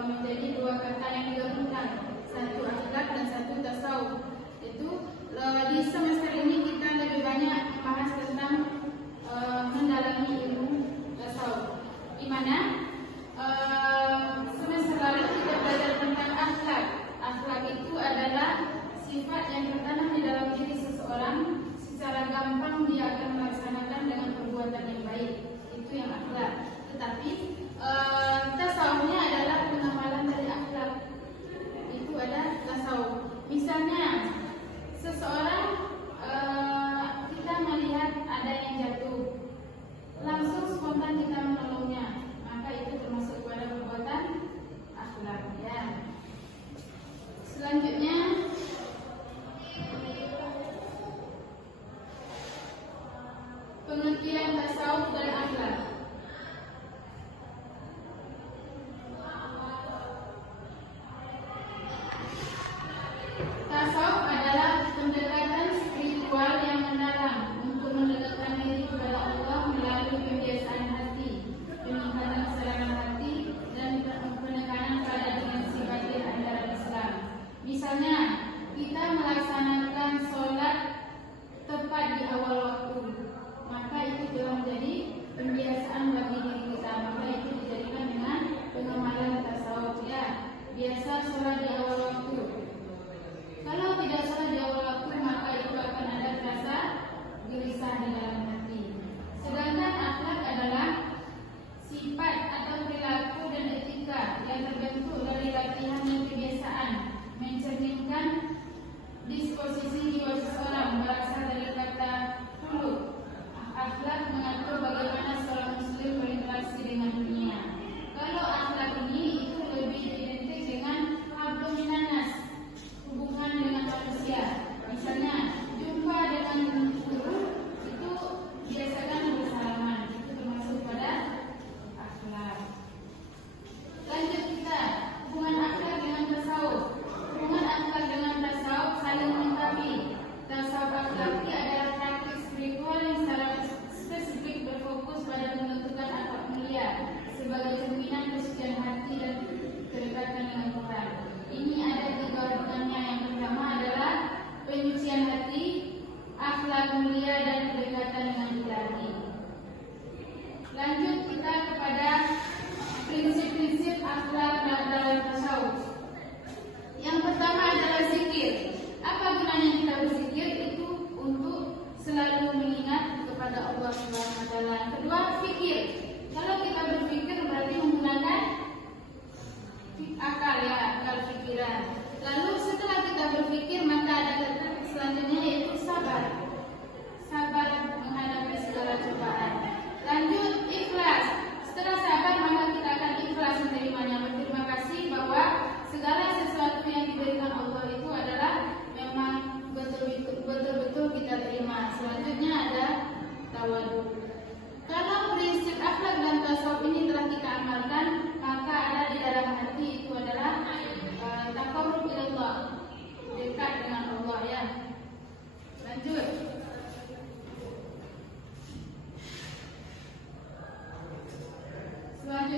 menjadi dua kata yang digabungkan, satu akhlak dan satu tasawuf. Itu di semester ini kita lebih banyak membahas tentang mendalami ilmu tasawuf, di mana semester lalu kita belajar tentang akhlak. Akhlak itu adalah sifat yang tertanam di dalam diri seseorang. Secara gampang dia akan melaksanakan dengan perbuatan yang baik. Itu yang akhlak. Tetapi tasawufnya adalah pengamalan dari akhlak. Itu ada tasawuf. Misalnya seseorang kita melihat ada yang jatuh, langsung spontan kita menolongnya, maka itu termasuk pada perbuatan akhlak, ya. Selanjutnya pengertian tasawuf dan akhlak. Tasawuf adalah pendekatan spiritual yang mendalam untuk mendekatkan diri kepada Allah melalui pembiasaan hati, peningkatan keselamatan hati, dan penekanan pada dimensi batin ajaran Islam. Misalnya, kita melaksanakan sholat tepat di awal waktu, maka itu telah menjadi pembiasaan bagi diri kita. Maka itu dijadikan dengan pengamalan tasawuf, ya. Biasa sholat di awal waktu. Kalau tidak sholat di awal waktu, maka itu akan ada rasa gelisah di dalam hati. Sedangkan akhlak adalah sifat atau perilaku dan etika yang terbentuk dari latihan dan kebiasaan, mencerminkan disposisi jiwa seseorang berasal dari kata khuluq. Akhlak mengatur bagaimana seorang muslim berinteraksi dengan dunia. Kalau akhlak ini itu lebih identik dengan hablum minan nas, hubungan dengan manusia. Misalnya jumpa dengan guru itu biasakan bersalaman, itu termasuk pada akhlak. Lanjut kita hubungan akhlak dengan tasawuf. Hubungan akhlak dengan tasawuf saling melengkapi. Tasawuf akhlaki adalah praktik spiritual yang secara spesifik berfokus pada menentukan akhlak mulia sebagai cerminan kesucian hati dan kedekatan dengan Tuhan. Ini ada tiga hubungannya. Yang pertama adalah penyucian hati, akhlak mulia, dan kedekatan dengan Ilahi. Lanjut kita kepada prinsip-prinsip akhlak dalam tasawuf. Yang pertama adalah zikir. Apa gunanya kita berzikir? Itu untuk selalu mengingat kepada Allah Subhanahu wa taala. Kedua, fikir. Kalau kita berpikir berarti menggunakan akal, ya, akal pikiran. Lalu setelah kita berpikir, maka ada kata selanjutnya yaitu sabar. Sabar menghadapi segala cobaan. Lanjut, ikhlas. Setelah sabar, maka kita akan ikhlas menerimanya, berterima kasih bahwa segala sesuatu yang diberikan Allah itu adalah memang betul-betul kita terima. Selanjutnya ada tawadhu. Kalau prinsip akhlak dan tasawuf ini telah kita amalkan, maka ada di dalam hati itu adalah taqarrub ila Allah, dekat dengan Allah, ya. Lanjut. Selanjutnya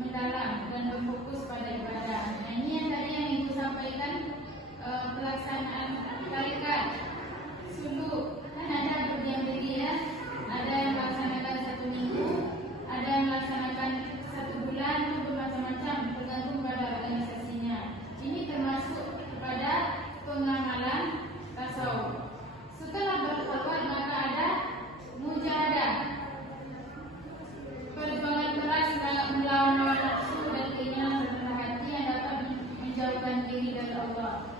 mendalam dan berfokus pada ibadah. Nah, ini yang tadi yang Ibu sampaikan, pelaksanaan tarikat suluk. Kan ada berdiam diri ya, ada yang melaksanakan 1 minggu, ada yang melaksanakan 1 bulan, itu macam-macam tergantung pada organisasinya. Ini termasuk kepada pengamalan tasawuf. Setelah berkhulwat maka ada mujahadah, perjuangan keras melawan hawa nafsu dan keinginan rendah hati yang dapat menjauhkan diri dari Allah.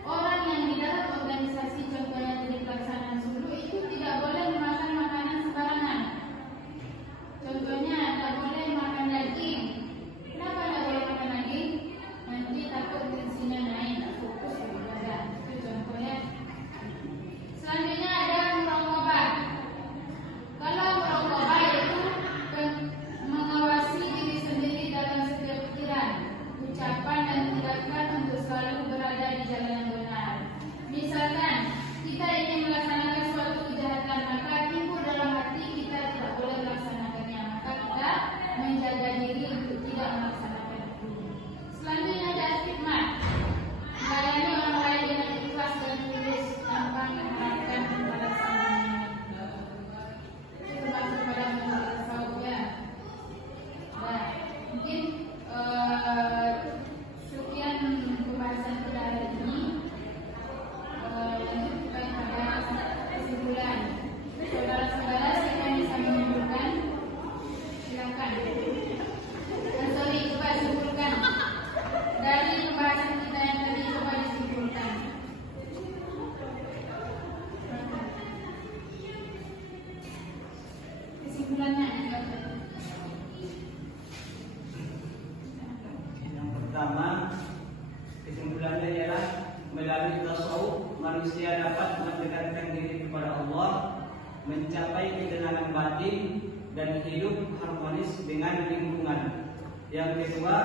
Orang yang di dalam organisasi, contohnya dari pelaksanaan suluk, itu tidak boleh memakan makanan sembarangan. Contohnya tidak boleh makan daging. Kenapa tidak boleh makan daging? Nanti takut tensinya naik, tak fokus beribadah. Itu contohnya. Selanjutnya ada muraqabah. Kalau muraqabah yaitu mengawasi diri sendiri dalam setiap pikiran, ucapan dan tindakan untuk selalu berada di jalan yang benar. Misalkan kita ingin melaksanakan suatu kejahatan, maka timbul dalam hati kita tidak boleh melaksanakannya, maka kita menjaga diri untuk tidak melaksanakan itu. Selanjutnya ada khidmat, melayani orang lain dengan ikhlas dan tulus tanpa mengharapkan balasan. Itu termasuk pada menurut tasawuf ya. Nah, mungkin sekian pembahasan pada hari ini. Lanjut pada kesimpulan. Saudara-saudara, siapa yang bisa menyimpulkan? Silakan. Sorry, coba simpulkan. Dari pembahasan kita yang tadi, coba disimpulkan. Kesimpulannya yang pertama, kesimpulannya adalah melalui tasawuf manusia dapat mendekatkan diri kepada Allah, mencapai ketenangan batin dan hidup harmonis dengan lingkungan. Yang kedua,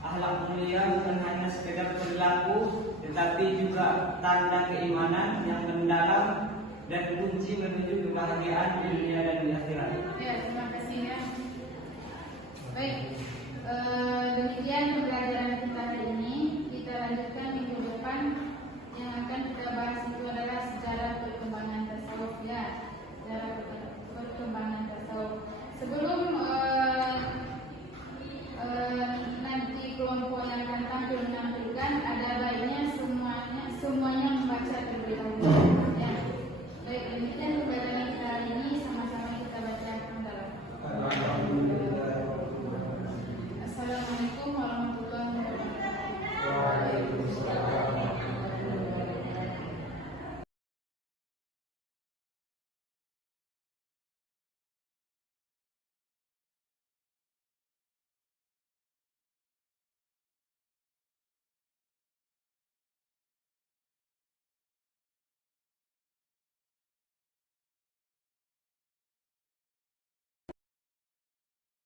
akhlak mulia bukan hanya sekedar perilaku, tetapi juga tanda keimanan yang mendalam dan kunci menuju kebahagiaan di dunia dan di akhirat. ya, terima kasih ya. Baik,